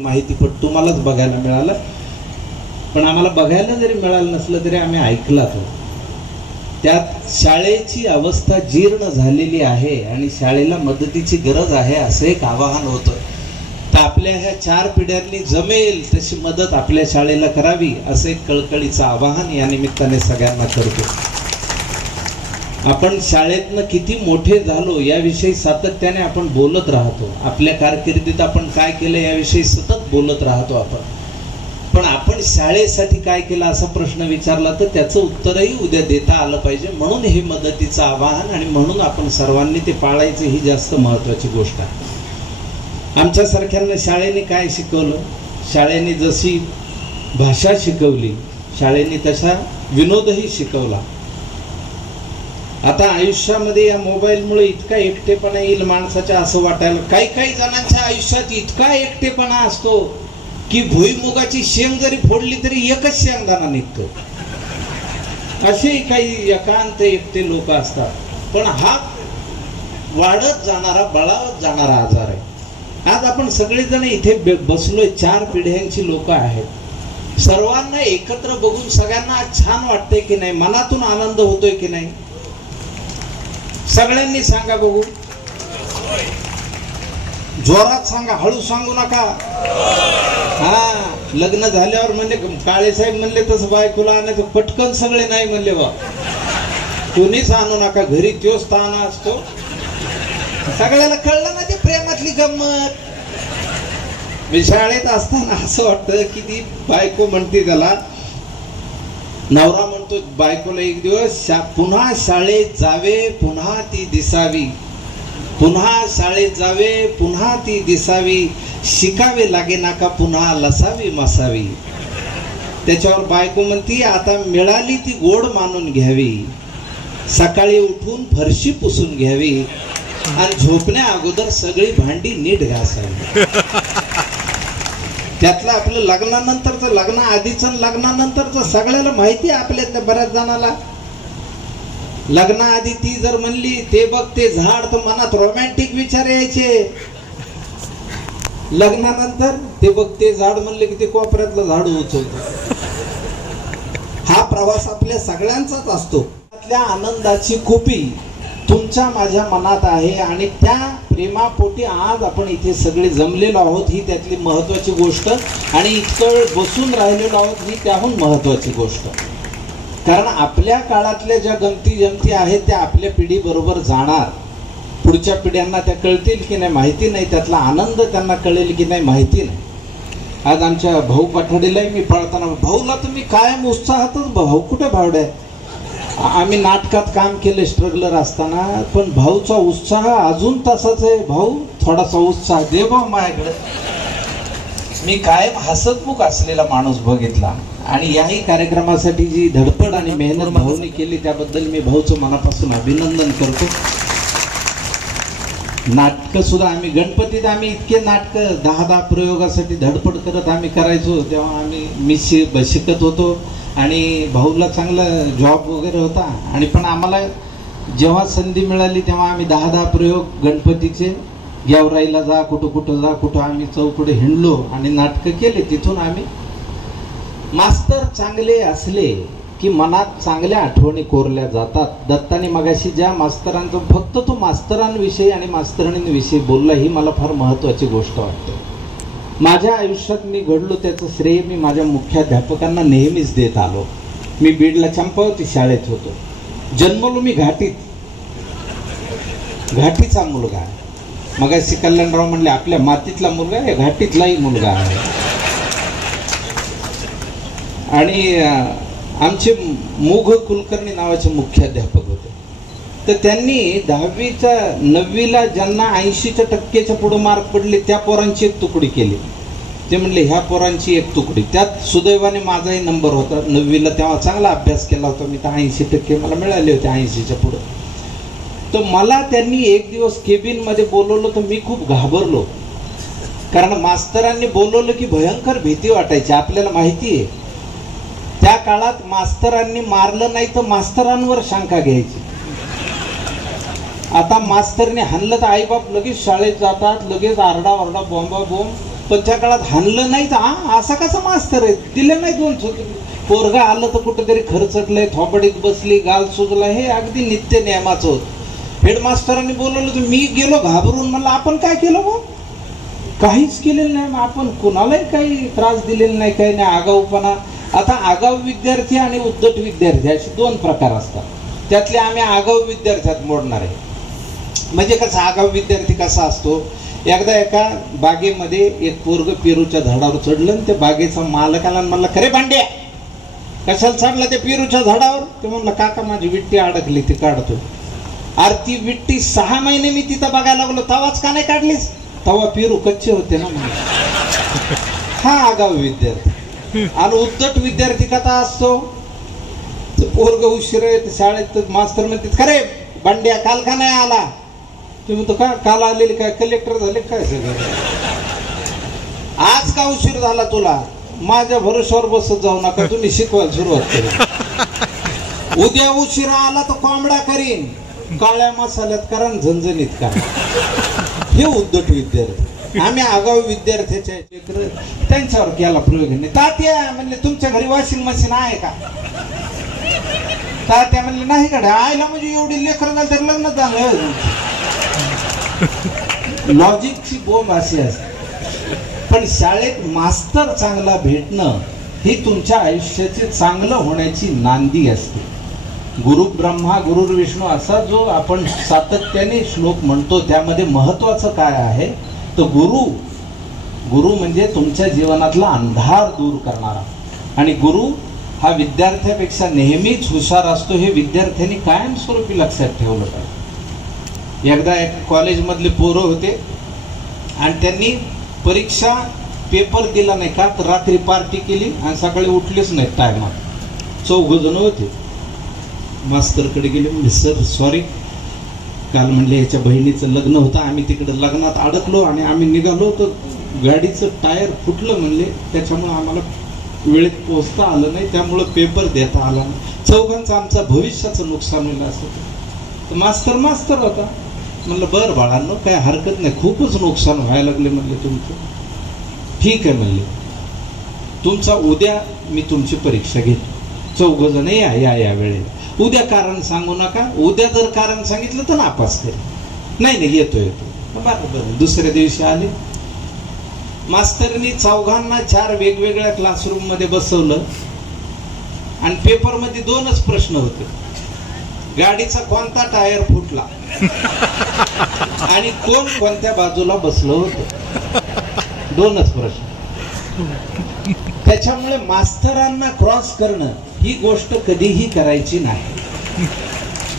माहितीपट तुम्हालाच बघायला मिळालं, पण आम्हाला बघायला जरी मिळालं नसलं तरी आम्ही ऐकलाच. त्यात शाळेची अवस्था जीर्ण झालेली आहे आणि शाळेला मदतीची गरज आहे असं एक आवाहन होतं. तर आपल्या ह्या 4 पिढ्यांनी जमेल तशी मदत आपल्या शाळेला करावी असं एक कळकळीचं आवाहन या निमित्ताने सगळ्यांना करतो. आपण शाळेतनं किती मोठे झालो याविषयी सातत्याने आपण बोलत राहतो. आपल्या कारकिर्दीत आपण काय केलं याविषयी सतत बोलत राहतो आपण. पण आपण शाळेसाठी काय केलं असा प्रश्न विचारला तर त्याचं उत्तरही उद्या देता आलं पाहिजे. म्हणून हे मदतीचं आवाहन आणि म्हणून आपण सर्वांनी ते पाळायचं ही जास्त महत्वाची गोष्ट आहे. आमच्यासारख्यांना शाळेने काय शिकवलं? शाळेने जशी भाषा शिकवली, शाळेने तसा विनोदही शिकवला. आता आयुष्यामध्ये या मोबाईलमुळे इतका एकटेपणा येईल माणसाच्या असं वाटायला. काही जणांच्या आयुष्यात इतका एकटेपणा असतो की भुईमुगाची शेंग जरी फोडली तरी एकच शेंगदाणा निघतो. असे काही एकांत एकटे लोक असतात. पण हा वाढत जाणारा, बळावत जाणारा आजार आहे. आज आपण सगळेजण इथे बसलोय, 4 पिढ्यांची लोक आहेत. सर्वांना एकत्र बघून सगळ्यांना छान वाटतंय की नाही? मनातून आनंद होतोय की नाही? सगळ्यांनी सांगा बघू. जोरात सांगा, हळू सांगू नका. हा, लग्न झाल्यावर म्हणले काळे साहेब म्हणले तसं बायकोला आणायचं, पटकन सगळे नाही म्हणले बा. कोणीच आणू नका, घरी तोच ताना असतो. सगळ्याला कळलं ना ते प्रेमातली गंमत. शाळेत असताना असं वाटतं की ती बायको म्हणते त्याला, नवरा म्हणतो बायकोला एक दिवस, पुन्हा शाळेत जावे पुन्हा ती दिसावी, पुन्हा शाळेत जावे पुन्हा ती दिसावी, शिकावे लागे नाका पुन्हा लसावी मसावी. त्याच्यावर बायको म्हणती, आता मिळाली ती गोड मानून घ्यावी, सकाळी उठून फरशी पुसून घ्यावी आणि झोपण्या अगोदर सगळी भांडी नीट घासावी. त्यातलं आपलं लग्नानंतरचं, लग्न आधीच लग्नानंतरचं सगळ्याला माहिती आहे. आपल्यातल्या बऱ्याच जणाला लग्नाआधी ती जर म्हणली ते बघ ते झाड, तर मनात रोमॅन्टिक विचार यायचे. लग्नानंतर ते बघ ते झाड म्हणले की ते कोपऱ्यातलं झाड उचलतो. हा प्रवास आपल्या सगळ्यांचाच असतो. त्यातल्या आनंदाची कुपी तुमच्या माझ्या मनात आहे आणि त्या प्रेमापोटी आज आपण इथे सगळे जमलेलो आहोत, ही त्यातली महत्वाची गोष्ट. आणि इतकं बसून राहिलेलो आहोत ही त्याहून महत्वाची गोष्ट. कारण आपल्या काळातल्या ज्या गमती जमती आहेत त्या आपल्या पिढी बरोबर जाणार. पुढच्या पिढ्यांना त्या कळतील की नाही माहिती नाही, त्यातला आनंद त्यांना कळेल की नाही माहिती नाही. आज आमच्या भाऊ पाठवलेलाही मी पळताना, भाऊला तुम्ही कायम उत्साहातच, भाऊ कुठे भावड्या. आम्ही नाटकात काम केले स्ट्रगलर असताना, पण भाऊचा उत्साह अजून तसाच आहे. भाऊ थोडासा उत्साह दे भाऊ माझ्याकडे. मी कायम हसतमुख असलेला माणूस बघितला. आणि याही कार्यक्रमासाठी जी धडपड आणि मेहनत भाऊने केली त्याबद्दल मी भाऊचं मनापासून अभिनंदन करतो. नाटकं सुद्धा आम्ही गणपतीत आम्ही इतके नाटकं 10 प्रयोगासाठी धडपड करत आम्ही करायचो. तेव्हा मी शिकत होतो आणि भाऊला चांगला जॉब वगैरे होता. आणि पण आम्हाला जेव्हा संधी मिळाली तेव्हा आम्ही 10 प्रयोग गणपतीचे, गेवराईला जा, कुठं जा, कुठं आम्ही चौकडे हिंडलो आणि नाटकं केले. तिथून आम्ही, मास्तर चांगले असले की मनात चांगल्या आठवणी कोरल्या जातात. दत्ताने मगाशी ज्या मास्तरांचं, फक्त तो मास्तरांविषयी आणि मास्तरांविषयी बोलला, ही मला फार महत्वाची गोष्ट वाटते. माझ्या आयुष्यात मी घडलो त्याचं श्रेय मी माझ्या मुख्याध्यापकांना नेहमीच देत आलो. मी बीडला चंपावती शाळेत होतो. जन्मलो मी घाटीत, घाटीचा मुलगा आहे. मगाशी कल्याणराव म्हणले आपल्या मातीतला मुलगा आहे, घाटीतलाही मुलगा आहे. आणि आमचे मुघ कुलकर्णी नावाचे मुख्याध्यापक होते. तर त्यांनी 9वीला ज्यांना 80% पुढे मार्क पडले त्या पोरांची एक तुकडी केली. ते म्हणले ह्या पोरांची एक तुकडी. त्यात सुदैवाने माझाही नंबर होता 9वीला. तेव्हा चांगला अभ्यास केला होता मी, तर 80% मला मिळाले होते 80च्या पुढे. तर मला त्यांनी एक दिवस केबिनमध्ये बोलवलं. तर मी खूप घाबरलो, कारण मास्तरांनी बोलवलं की भयंकर भीती वाटायची. आपल्याला माहिती आहे त्या काळात मास्तरांनी मारलं नाही तर मास्तरांवर शंका घ्यायची. आता मास्तरने हाणलं तर आईबाप लगेच शाळेत जातात, लगेच आरडा ओरडा, बोंबा बोंब. पण त्या काळात हाणलं नाही तर असा कसा मास्तर आहे, दिले नाही 2 पोरगा आलं तर कुठेतरी खरचटलंय, थोपडीत बसली, गाल सुजला, हे अगदी नित्य नियमाचं होतं. हेडमास्टरांनी बोलवलं तर मी गेलो घाबरून, म्हणलं आपण काय केलं मग? काहीच केलेलं नाही, मग आपण कोणालाही काही त्रास दिलेला नाही, काही नाही, आगाऊपणा. आता आगाऊ विद्यार्थी आणि उद्धट विद्यार्थी असे 2 प्रकार असतात. त्यातले आम्ही आगाऊ विद्यार्थ्यात मोडणार आहे. म्हणजे कसा आगाऊ विद्यार्थी कसा असतो, एकदा एका बागेमध्ये एक पोरग पेरूच्या झाडावर चढलं आणि त्या बागेचा मालकाला म्हणला, खरे भांड्या कशाला चढला त्या पेरूच्या झाडावर? ते म्हणलं, काका माझी विट्टी अडकली, ती काढतो. अरे ती विट्टी 6 महिने मी तिथं बघायला लागलो, तवाच का नाही काढलीस? तवा पेरू कच्चे होते ना. हा आगाऊ विद्यार्थी. आणि उद्धट विद्यार्थी कसा असतो, पोरग उशीर शाळेत, मास्तर म्हणते, खरे भांड्या काल का नाही आला? ते म्हणतो, का काल आलेली काय कलेक्टर झाले काय सगळं? आज का उशीर झाला तुला? माझ्या भरोश्यावर बसत जाऊ नका, तुम्ही शिकवायला सुरुवात करा. उद्या उशिरा आला तर कोंबडा करीन, काळ्या मसाल्यात करा, झणझणीत करा. हे उद्धट विद्यार्थी. आम्ही आगाऊ विद्यार्थ्याच्या त्यांच्यावर केला प्रयोग नाही. तात्या म्हणले, तुमच्या घरी वॉशिंग मशीन आहे का? तात्या म्हणले, नाही का? आयला म्हणजे एवढी लेकर झाली तर लग्न झालं. लॉजिकची बोंब अशी असते. पण शाळेत मास्तर चांगला भेटणं ही तुमच्या आयुष्याचे चांगलं होण्याची नांदी असते. गुरु ब्रह्मा गुरु विष्णू असा जो आपण सातत्याने श्लोक म्हणतो, त्यामध्ये महत्वाचं काय आहे तर गुरु म्हणजे तुमच्या जीवनातला अंधार दूर करणारा. आणि गुरु हा विद्यार्थ्यापेक्षा नेहमीच हुशार असतो, हे विद्यार्थ्यांनी कायमस्वरूपी लक्षात ठेवलं पाहिजे. एकदा एक कॉलेजमधले पोरं होते आणि त्यांनी परीक्षा पेपर दिला नाही का, तर रात्री पार्टी केली आणि सकाळी उठलेच नाही टायमात. 4 जण होते. मास्तरकडे गेले, म्हणजे सर सॉरी, काल म्हणले ह्याच्या बहिणीचं लग्न होतं, आम्ही तिकडे लग्नात अडकलो आणि आम्ही निघालो तर गाडीचं टायर फुटलं म्हणले, त्याच्यामुळे आम्हाला वेळेत पोहोचता आलं नाही, त्यामुळं पेपर देता आला नाही. 4घांचं आमचं भविष्याचं नुकसान होईल असं. तर मास्तर होता. म्हणलं, बरं बाळांनो काय हरकत नाही, खूपच नुकसान व्हायला लागले म्हणले तुमचं. ठीक आहे म्हणले, तुमचा उद्या मी तुमची परीक्षा घेतो. 4 जण या वेळेला. उद्या कारण सांगू नका, उद्या जर कारण सांगितलं तर नापास करेल. नाही येतो. बरं. दुसऱ्या दिवशी आले. मास्तरनी 4घांना 4 वेगवेगळ्या क्लासरूम मध्ये बसवलं आणि पेपर मध्ये 2च प्रश्न होते. गाडीचा कोणता टायर फुटला आणि कोण कोणत्या बाजूला बसलं होतं, 2च प्रश्न. त्याच्यामुळे मास्तरांना क्रॉस करणं ही गोष्ट कधीही करायची नाही.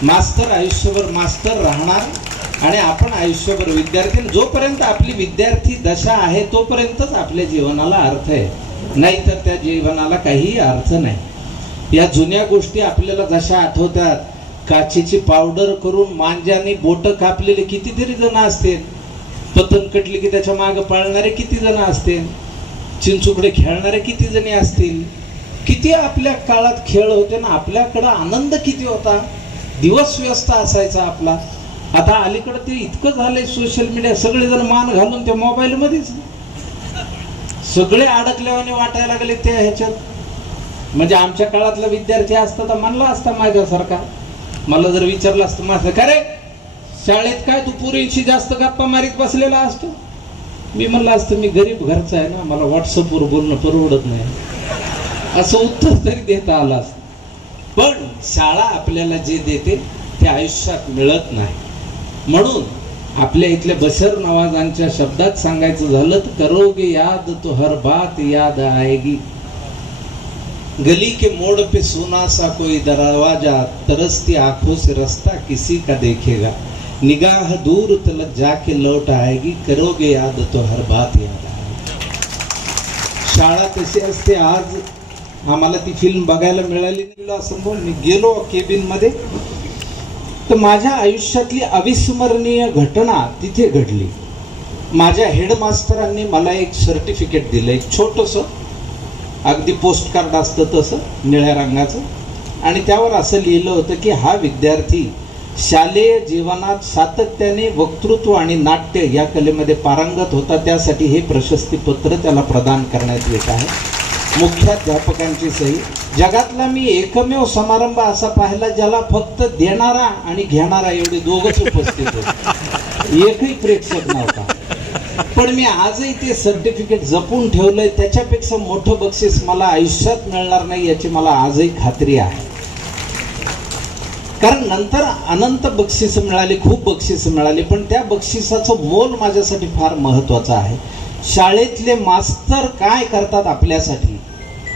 मास्तर आयुष्यभर मास्तर राहणार आणि आपण आयुष्यभर विद्यार्थी. जोपर्यंत आपली विद्यार्थी दशा आहे तोपर्यंतच आपल्या जीवनाला अर्थ आहे, नाहीतर त्या जीवनाला काही अर्थ नाही. या जुन्या गोष्टी आपल्याला जशा आठवतात, काचेची पावडर करून मांजाने बोट कापलेले कितीतरी जण असते, पतंग कटली की त्याच्या मागे पळणारे किती जण असते, चिंचुकडे खेळणारे किती जणी असतील. किती आपल्या काळात खेळ होते ना, आपल्याकडे आनंद किती होता, दिवस व्यस्त असायचा आपला. आता अलीकडे ते इतकं झालंय सोशल मीडिया, सगळेजण मान घालून त्या मोबाईल मध्येच सगळे अडकल्याने वाटायला लागले ते ह्याच्यात. म्हणजे आमच्या काळातला विद्यार्थी असता तर म्हणला असता माझ्यासारखा, मला जर विचारलं असतं माझं, का रे शाळेत काय तू पुरींशी जास्त गप्पा मारीत बसलेला असतो? मी म्हणलं असतं, मी गरीब घरचा आहे ना, मला व्हॉट्सअपवर बोलणं परवडत नाही, असं उत्तर तरी देता आलं असतं. पण शाळा आपल्याला जे देते ते आयुष्यात मिळत नाही. म्हणून आपल्या इथल्या बशर नवाजांच्या शब्दात सांगायचं झालं तर, करोगे याद तो हर बात याद आएगी, गली के मोड़ पे सोना सा कोई दरवाजा, तरसती आंखों से रास्ता किसी का देखेगा, निगाह दूर तलक जाके लौट आएगी, करोगे याद तो हर बात याद आएगी. शाळा कशी असते, आज आम्हाला ती फिल्म बघायला मिळाली नाही असं म्हणून मी गेलो केबिन मध्ये, तर माझ्या आयुष्यातली अविस्मरणीय घटना तिथे घडली. माझ्या हेडमास्टरांनी मला एक सर्टिफिकेट दिलं, एक छोटंसं, अगदी पोस्ट कार्ड असतं तसं निळ्या रंगाचं, आणि त्यावर असं लिहिलं होतं की हा विद्यार्थी शालेय जीवनात सातत्याने वक्तृत्व आणि नाट्य या कलेमध्ये पारंगत होता, त्यासाठी हे प्रशस्तीपत्र त्याला प्रदान करण्यात येत आहे. मुख्याध्यापकांची सही. जगातला मी एकमेव समारंभ असा पाहिला ज्याला फक्त देणारा आणि घेणारा एवढे दोघच उपस्थित होते, एकही प्रेक्षक नव्हता. पण मी आजही ते सर्टिफिकेट जपून ठेवलंय. त्याच्यापेक्षा मोठं बक्षीस मला आयुष्यात मिळणार नाही याची मला आजही खात्री आहे. कारण नंतर अनंत बक्षीस मिळाली, खूप बक्षीस मिळाली, पण त्या बक्षिसाचं मोल माझ्यासाठी फार महत्वाचं आहे. शाळेतले मास्तर काय करतात आपल्यासाठी,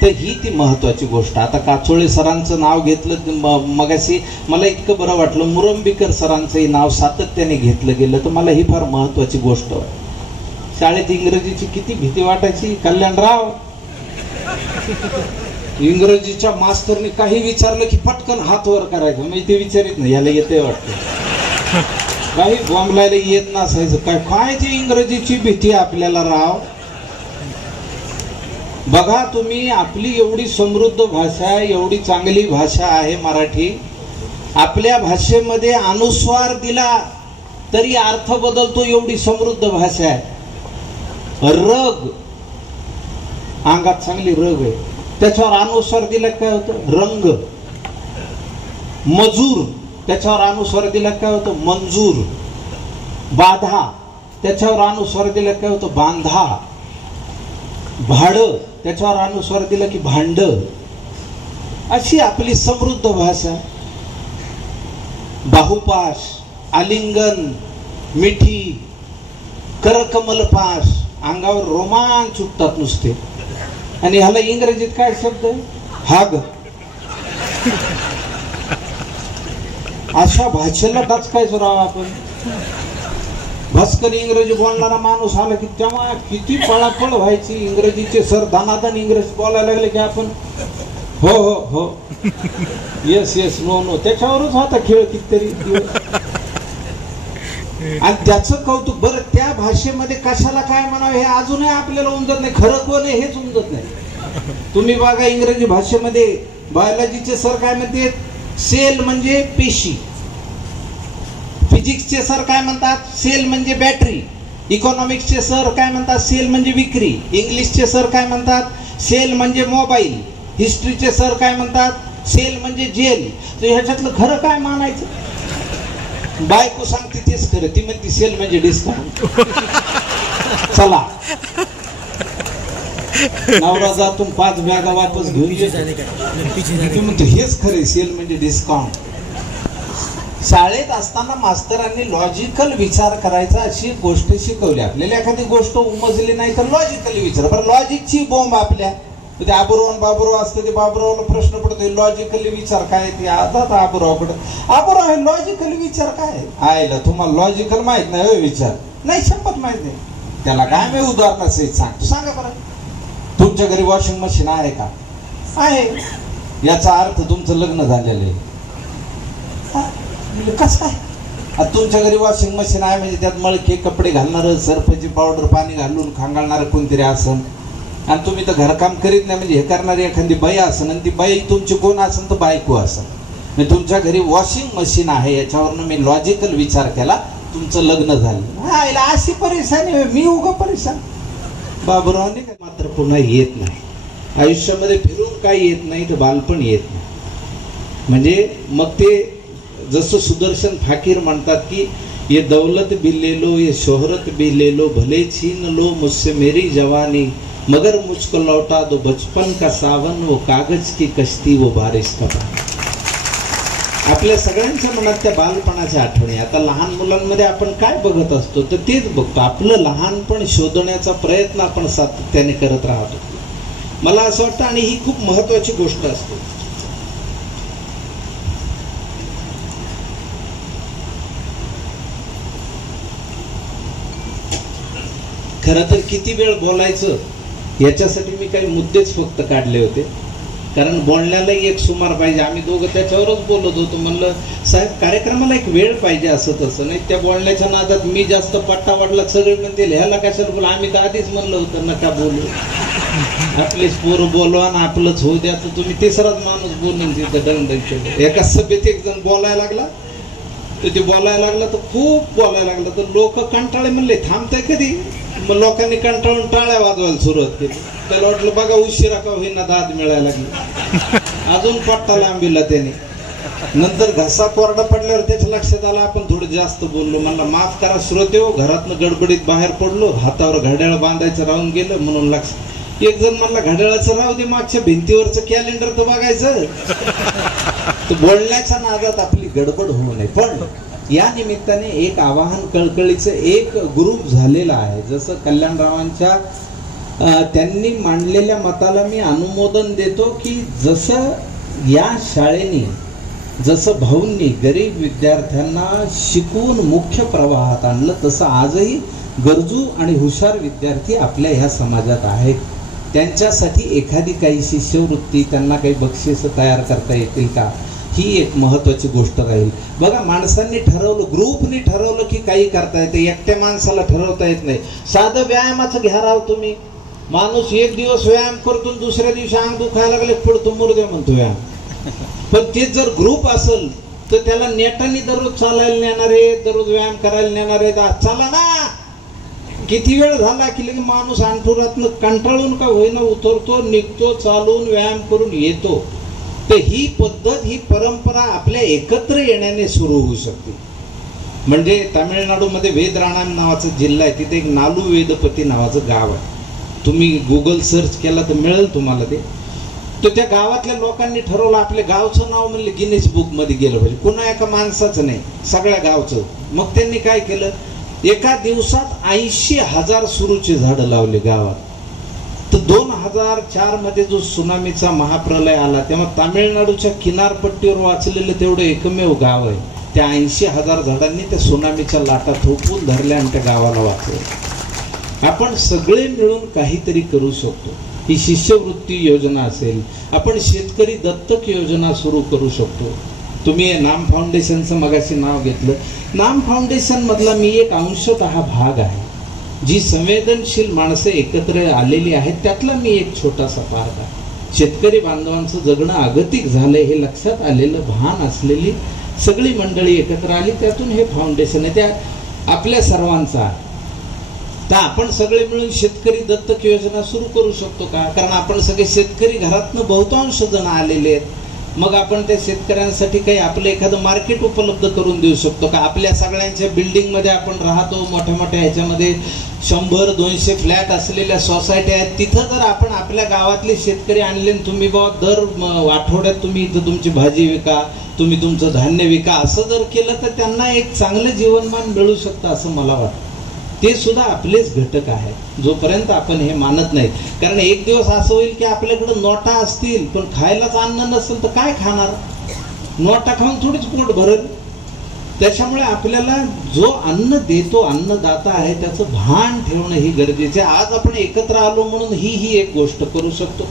तर ही ती महत्वाची गोष्ट. आता काचोळे सरांचं नाव घेतलं मगाशी, मला इतकं बरं वाटलं. मुरंबीकर सरांचंही नाव सातत्याने घेतलं गेलं, तर मला ही फार महत्वाची गोष्ट. शाळेत इंग्रजीची किती भीती वाटायची. कल्याणराव इंग्रजीच्या मास्तरने काही विचारलं की पटकन हात वर करायचं, म्हणजे ते विचारित नाही याला येते वाटतं, काही बॉम्बलायला येत नसायचं. काय ती इंग्रजीची भीती आपल्याला राव. बघा तुम्ही, आपली एवढी समृद्ध भाषा, एवढी चांगली भाषा आहे मराठी. आपल्या भाषेमध्ये अनुस्वार दिला तरी अर्थ बदलतो, एवढी समृद्ध भाषा आहे. रग, अंगात चांगली रग आहे, त्याच्यावर अनुस्वार दिला काय होतं रंग. मजूर, त्याच्यावर अनुस्वार दिला काय होतं मंजूर. बाधा, त्याच्यावर अनुस्वार दिला काय होतं बांधा. भाडं, त्याच्यावर अनुस्वार दिला की भांड. अशी आपली समृद्ध भाषा. बाहुपाश, आलिंगन, मिठी, करकमलपाश, अंगावर रोमांच उठतात नुसते. आणि ह्याला इंग्रजीत काय शब्द आहे, हाग. अशा भाषेला डचकायचं राव आपण. भस्कर इंग्रजी बोलणारा माणूस आला की तेव्हा किती पळापळ व्हायची. इंग्रजीचे सर धनाधन इंग्रजी बोलायला लागले की आपण हो हो हो, येस येस, नो नो, त्याच्यावरच होता खेळ कितीतरी. आणि त्याचं कौतुक. बरं, त्या भाषेमध्ये कशाला काय म्हणावं हे अजूनही आपल्याला उमजत नाही. खरं कोण आहे हेच उमजत नाही. तुम्ही बघा इंग्रजी भाषेमध्ये बायोलॉजीचे सर काय म्हणते, सेल म्हणजे पेशी. फिजिक्सचे सर काय म्हणतात, सेल म्हणजे बॅटरी. इकॉनॉमिक्सचे सर काय म्हणतात, सेल म्हणजे विक्री. इंग्लिशचे सर काय म्हणतात, सेल म्हणजे मोबाईल. हिस्ट्रीचे सर काय म्हणतात, सेल म्हणजे जेल. तर ह्याच्यातलं खरं काय मानायचं. बायको सांगते तेच खरं, ती म्हणते सेल म्हणजे डिस्काउंट. चला, नवरा जातून 5 बॅगा वापस घेऊन येतो, म्हणतो हेच खरे, सेल म्हणजे डिस्काउंट. शाळेत असताना मास्तरांनी लॉजिकल विचार करायचा अशी गोष्ट शिकवली. आपल्याला एखादी गोष्ट उमजली नाही तर लॉजिकली विचार. बरं, लॉजिकची बोंब आपल्या ते आबुरवान बाबुराव असतं, ते बाबुरावला प्रश्न पडतो लॉजिकली विचार काय. ते आता आबुरावकडे, आबुराव हे लॉजिकली विचार काय आयला, तुम्हाला लॉजिकल माहित नाही हो विचार. नाही, शपथ माहित नाही. त्याला काय मी उदाहरण सहित सांगतो. सांगा बरं, तुमच्या घरी वॉशिंग मशीन आहे का? आहे. याचा अर्थ तुमचं लग्न झालेलं आहे. कसं काय? तुमच्या घरी वॉशिंग मशीन आहे म्हणजे त्यात मळके कपडे घालणार, सर्फची पावडर पाणी घालून खांगाळणार कोणतरी असन. आणि तुम्ही तर घरकाम करीत नाही म्हणजे हे करणारी एखादी बाई असन, आणि ती बाई तुमची कोण असन तर बायको असन. तुमच्या घरी वॉशिंग मशीन आहे याच्यावरनं मी लॉजिकल विचार केला, तुमचं लग्न झालं. अशी परेशानी, मी उगा परेशान. बाबुरावने काय मात्र पुन्हा येत नाही. आयुष्यामध्ये फिरून काही येत नाही तर बालपण येत नाही. म्हणजे मग ते जसं सुदर्शन फाकीर म्हणतात की ये दौलत भी ले लो, ये शोहरत भी ले लो, भले छीन लो मुझसे मेरी जवानी, मगर मुझको लौटा दो बचपन का सावन, वो कागज की कश्ती, वो बारिश का पानी. आपल्या सगळ्यांच्या मनात त्या बालपणाच्या आठवणी. आता लहान मुलांमध्ये आपण काय बघत असतो तर तेच बघतो. आपलं लहानपण शोधण्याचा प्रयत्न आपण सातत्याने करत राहतो. मला असं वाटतं, आणि ही खूप महत्वाची गोष्ट असते. खरं तर किती वेळ बोलायचं याच्यासाठी मी काही मुद्देच फक्त काढले होते, कारण बोलण्यालाही एक सुमार पाहिजे. आम्ही दोघं त्याच्यावरच बोलत होतो. म्हणलं साहेब कार्यक्रमाला एक वेळ पाहिजे, असं तसं नाही. त्या बोलण्याच्या नादात मी जास्त पट्टा वाढला, सगळे म्हणते ह्याला कशाला बोला. आम्ही तर आधीच म्हणलं होतं नका बोलू, आपलेच पोरं बोलवा ना आपलंच होऊ द्या. तर तुम्ही तिसराच माणूस बोलून तिथं दंड केलं. एका सभेत एक जण बोलायला लागला, तर ते बोलायला लागलं तर खूप बोलायला लागलं तर लोक कंटाळे म्हणले थांबताय कधी. मग लोकांनी कंटाळून टाळ्या वाजवायला सुरुवात केली. त्याला वाटलं बघा उशिरा का होईना दाद मिळायला लागली. अजून पट्टा लांबिला त्याने. नंतर घसा कोरडा पडल्यावर त्याच्या लक्षात आलं आपण थोडं जास्त बोललो. म्हणला माफ करा श्रोतेहो, घरातनं गडबडीत बाहेर पडलो, हातावर घड्याळ बांधायचं राहून गेलं म्हणून लक्ष. एक जण म्हणला घड्याळाचं राहू दे, मागच्या भिंतीवरचं कॅलेंडर तर बघायचं. तर बोलण्याच्या नादात आपली गडबड होऊ नये. पण या निमित्ताने एक आवाहन कळकळीचं एक ग्रुप झालेला आहे. जसं कल्याणरावांच्या त्यांनी मांडलेल्या मताला मी अनुमोदन देतो की जसं या शाळेने, जसं भाऊंनी गरीब विद्यार्थ्यांना शिकवून मुख्य प्रवाहात आणलं, तसं आजही गरजू आणि हुशार विद्यार्थी आपल्या ह्या समाजात आहेत. त्यांच्यासाठी एखादी काही शिष्यवृत्ती, त्यांना काही बक्षीस तयार करता येतील का, ही एक महत्वाची गोष्ट राहील. बघा माणसांनी ठरवलं, ग्रुपनी ठरवलं की काही करता येते, एकट्या माणसाला ठरवता येत नाही. साधं व्यायामाचं घ्या राव तुम्ही. माणूस एक दिवस व्यायाम करतो दुसऱ्या दिवशी अंग दुखायला लागले पुढतो मुर्दे म्हणतो व्यायाम. पण तेच जर ग्रुप असेल तर त्याला नेटाने दररोज चालायला नेणार आहे, दररोज व्यायाम करायला नेणार आहे. चला ना, किती वेळ झाला की लगे माणूस अंथरुणातनं कंटाळून का होईना उतरतो, निघतो, चालून व्यायाम करून येतो. तर ही पद्धत, ही परंपरा आपल्या एकत्र येण्याने सुरू होऊ शकते. म्हणजे तामिळनाडूमध्ये वेदराणाम नावाचा जिल्हा आहे, तिथे एक नालू वेदपती नावाचं गाव आहे. तुम्ही गुगल सर्च केला तर मिळेल तुम्हाला ते. तर त्या गावातल्या लोकांनी ठरवलं आपल्या गावचं नाव म्हणले गिनीज बुक मध्ये गेलं पाहिजे. कुणा एका माणसाचं नाही, सगळ्या गावचं. मग त्यांनी काय केलं, एका दिवसात 80,000 सुरूचे झाडं लावले गावात. तर 2004 मध्ये जो सुनामीचा महाप्रलय आला तेव्हा तामिळनाडूच्या किनारपट्टीवर वाचलेलं तेवढं एकमेव गाव आहे. त्या 80,000 झाडांनी त्या सुनामीच्या लाटा थोपवून धरल्या आणि त्या गावाला वाचवलं. आपण सगळे मिळून काहीतरी करू शकतो. ही शिष्यवृत्ती योजना असेल, आपण शेतकरी दत्तक योजना सुरू करू शकतो. तुम्ही नाम फाउंडेशनचं मगाशी नाव घेतलं. नाम फाउंडेशन मधला मी एक अंशतः भाग आहे. जी संवेदनशील माणसं एकत्र आलेली आहेत त्यातला मी एक छोटासा भाग आहे. शेतकरी बांधवांचं जगणं अगतिक झालंय हे लक्षात आलेलं, भान असलेली सगळी मंडळी एकत्र आली, त्यातून हे फाउंडेशन आहे. त्या आपल्या सर्वांचा आहे. तर आपण सगळे मिळून शेतकरी दत्तक योजना सुरू करू शकतो का? कारण आपण सगळे शेतकरी घरातनं बहुतांश जण आलेले आहेत. मग आपण त्या शेतकऱ्यांसाठी काही आपलं एखादं मार्केट उपलब्ध करून देऊ शकतो का? आपल्या सगळ्यांच्या बिल्डिंग मध्ये आपण राहतो, मोठ्या मोठ्या ह्याच्यामध्ये 100-200 फ्लॅट असलेल्या सोसायटी आहेत. तिथं जर आपण आपल्या गावातले शेतकरी आणले, तुम्ही बाबा दर आठवड्यात तुम्ही इथं तुमची भाजी विका, तुम्ही तुमचं धान्य विका, असं जर केलं तर त्यांना एक चांगलं जीवनमान मिळू शकतं असं मला वाटतं. ते सुद्धा आपलेच घटक आहेत जोपर्यंत आपण हे मानत नाही. कारण एक दिवस असं होईल की आपल्याकडे नोटा असतील पण खायलाच अन्न नसेल तर काय खाणार? नोटा खाऊन थोडीच पोट भरेल. त्याच्यामुळे आपल्याला जो अन्न देतो, अन्नदाता आहे, त्याचं भान ठेवणं ही गरजेचं आहे. आज आपण एकत्र आलो म्हणून ही एक गोष्ट करू शकतो.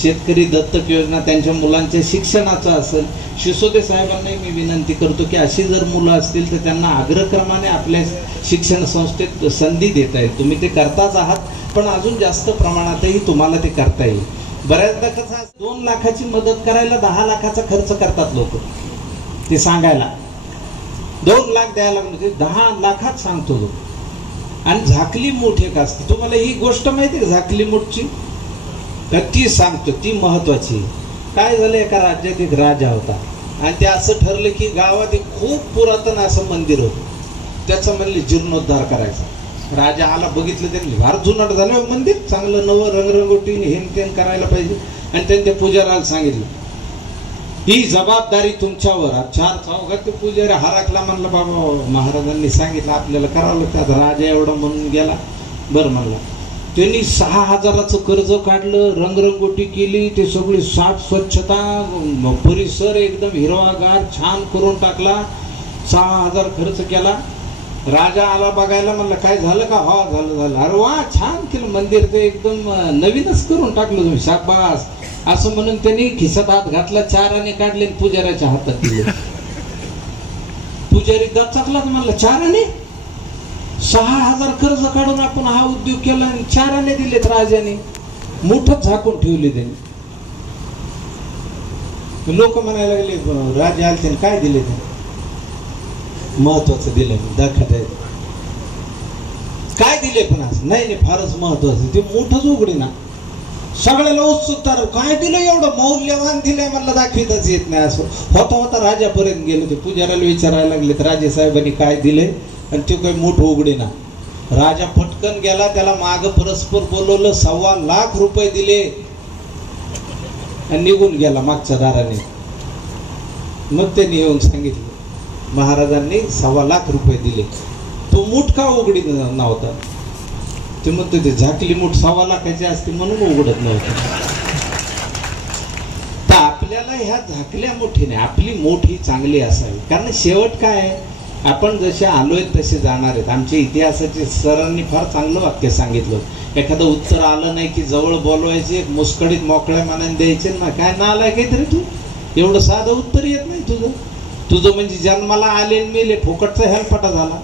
शेतकरी दत्तक योजना त्यांच्या मुलांच्या शिक्षणाचं असेल. शिसोदे साहेबांनाही मी विनंती करतो की अशी जर मुलं असतील तर त्यांना अग्रक्रमाने आपल्या शिक्षण संस्थेत संधी देता येईल. तुम्ही ते करताच आहात, पण अजून जास्त प्रमाणातही तुम्हाला ते करता येईल. बऱ्याचदा कसं 2 लाखाची मदत करायला 10 लाखाचा खर्च करतात लोक. ते सांगायला 2 लाख द्यायला म्हणजे 10 लाखात सांगतो तो. आणि झाकली मूठ एक असते. तुम्हाला ही गोष्ट माहिती आहे झाकली मूठची? तर ती सांगतो, ती महत्वाची. काय झालं, एका राज्यात एक राजा होता आणि ते असं ठरलं की गावात एक खूप पुरातन असं मंदिर होतं, त्याचा म्हणले जीर्णोद्धार करायचा. राजा आला, बघितलं त्यांनी, फार जुनाट झालं मंदिर, चांगलं नवं रंगरंगोटीने हेन करायला पाहिजे. आणि त्यांनी त्या पुजाराला सांगितलं ही जबाबदारी तुमच्यावर. 4 चौघात ते पुजारी हरकला, म्हणला बाबा महाराजांनी सांगितलं आपल्याला करावं लागतं. राजा एवढा म्हणून गेला. बरं म्हणला. त्यांनी 6,000चं कर्ज काढलं, रंगरंगोटी केली, ते सगळी साफ स्वच्छता, परिसर एकदम हिरवागार छान करून टाकला. 6,000 खर्च केला. राजा आला बघायला, म्हणला काय झालं का? हा झालं. अरे वा, छान केलं मंदिर, ते एकदम नवीनच करून टाकलं तुम्ही, शाबास असं म्हणून त्यांनी खिशात हात घातला, 4 आणे काढले पुजाऱ्याच्या हातात दिले. पुजारी दचकला, म्हणला 4 आणे? 6,000 कर्ज काढून आपण हा उद्योग केला आणि 4 आणे दिलेत राजाने. मोठच झाकून ठेवले त्यांनी. लोक म्हणायला लागले राजा आले, काय दिले ते? महत्वाचं दिलंय दाखवत आहे. काय दिले पण असं नाही फारच महत्वाचं ते मोठंच उघडी ना. सगळ्याला उत्सुकता काय दिलं एवढं मौल्यवान दिलंय मला दाखवितच येत नाही. असं होता राजापर्यंत गेलो ते पुजाऱ्याला विचारायला लागले तर राजे साहेबांनी काय दिले आणि ते काही मोठं उघडी ना. राजा पटकन गेला त्याला माग परस्पर बोलवलं 1.25 लाख रुपये दिले आणि निघून गेला मागच्या दाराने. मग त्यांनी येऊन सांगितलं महाराजांनी 1.25 लाख रुपये दिले. तो मूठ का उघडी नव्हता ते म्हणतो ते झाकली मूठ 1.25 लाखाची असते म्हणून उघडत नव्हतं. तर आपल्याला ह्या झाकल्या मुठीने आपली मूठ ही चांगली असावी. कारण शेवट काय आहे आपण जसे आलोय तसे जाणार आहेत. आमच्या इतिहासाचे सरांनी फार चांगलं वाक्य सांगितलं. एखादं उत्तर आलं नाही की जवळ बोलवायचे एक मुस्कडीत मोकळ्या मनाने द्यायचे ना. काय ना आलाय काहीतरी तू एवढं साधं उत्तर येत नाही तुझं म्हणजे जन्माला आले मेले फुकटचा हेलपाटा झाला.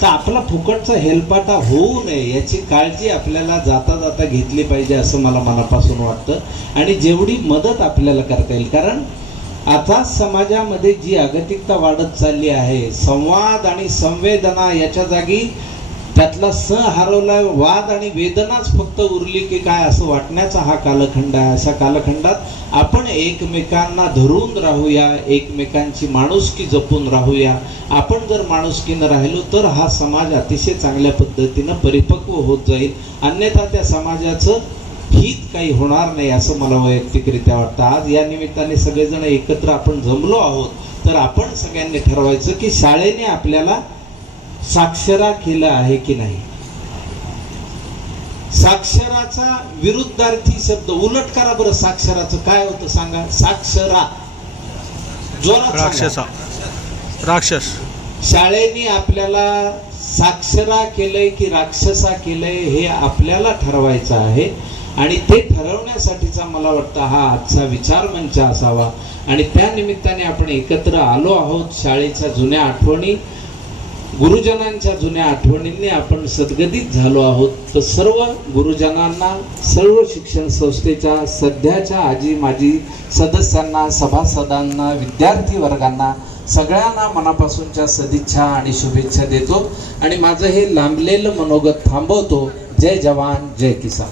तर आपला फुकटचा हेलपाटा होऊ नये याची काळजी आपल्याला जाता जाता घेतली पाहिजे असं मला मनापासून वाटतं. आणि जेवढी मदत आपल्याला करता येईल कारण आता समाजामध्ये जी अगतिकता वाढत चालली आहे संवाद आणि संवेदना याच्या जागी त्यातला हरवला वाद आणि वेदनाच फक्त उरली की काय असं वाटण्याचा हा कालखंड आहे. अशा कालखंडात आपण एकमेकांना धरून राहूया एकमेकांची माणुसकी जपून राहूया. आपण जर माणुसकीनं राहिलो तर हा समाज अतिशय चांगल्या पद्धतीनं परिपक्व होत जाईल. अन्यथा त्या समाजाचं हित काही होणार नाही असं मला वैयक्तिकरित्या वाटतं. आज या निमित्ताने सगळेजण एकत्र आपण जमलो आहोत तर आपण सगळ्यांनी ठरवायचं की शाळेने आपल्याला साक्षरा केलं आहे की नाही. साक्षराचा विरुद्धार्थी शब्द उलट करा बरं. साक्षराचं काय होतं सांगा. साक्षरा जोरात राक्षस. शाळेने आपल्याला साक्षरा केलंय की राक्षसा केलंय हे आपल्याला ठरवायचं आहे. आणि ते ठरवण्यासाठीचा मला वाटतं हा आजचा विचार मंच असावा. आणि त्या निमित्ताने आपण एकत्र आलो आहोत. शाळेच्या जुन्या आठवणी गुरुजनांच्या जुन्या आठवणींनी आपण सद्गदित झालो आहोत. तर सर्व गुरुजनांना सर्व शिक्षण संस्थेच्या सध्याच्या आजी माजी सदस्यांना सभासदांना विद्यार्थी वर्गांना सगळ्यांना मनापासूनच्या सदिच्छा आणि शुभेच्छा देतो आणि माझं हे लांबलेलं मनोगत थांबवतो. जय जवान जय किसान.